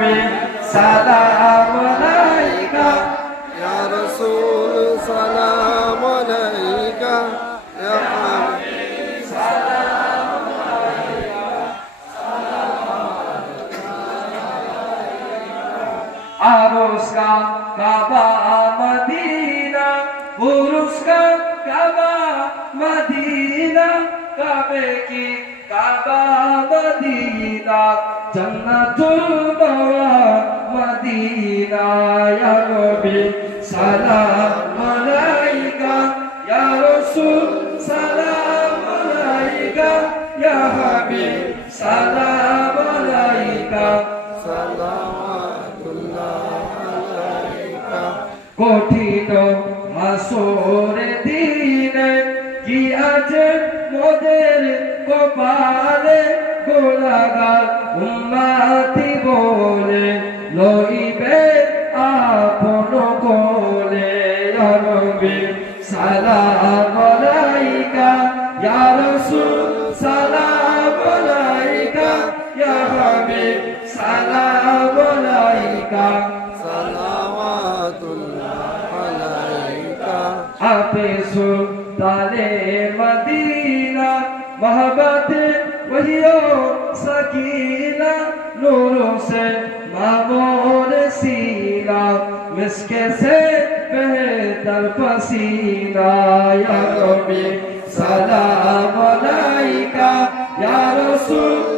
হাবিব সালাম আলাইকা ইয়া রাসূল সালাম আলাইকা ইয়া হাবিব সালাম আরশ কা কাবা মদিনা উরুস কা কাবা মদিনা কাবে কি কাবা মদিনা জান্নাতুল বাওয়া মদিনা ইয়া নবী সালাম আলাইকা ইয়া রাসূল সালাম আলাইকা ইয়া হাবিব সালাম আলাইকা সালাওয়াতুল্লাহ আলাইকা কঠিন হাসরে দিনে কি আছে মোদের কপালে গোলাগার উম্মতি বলে লইবে আপন কোলে ইয়া নবী সালাম আলাইকা ইয়া রাসূল সালাম আলাইকা ইয়া হাবিব সালাম আলাইকা সালাওয়াতুল্লাহ আলাইকা আপে সুলতানে মদিনা मोहब्बत वहियो सकीना नूरों से मामूर सीना मिस्के से बेहतर पसीना या नबी सलाम अलैका या रसूल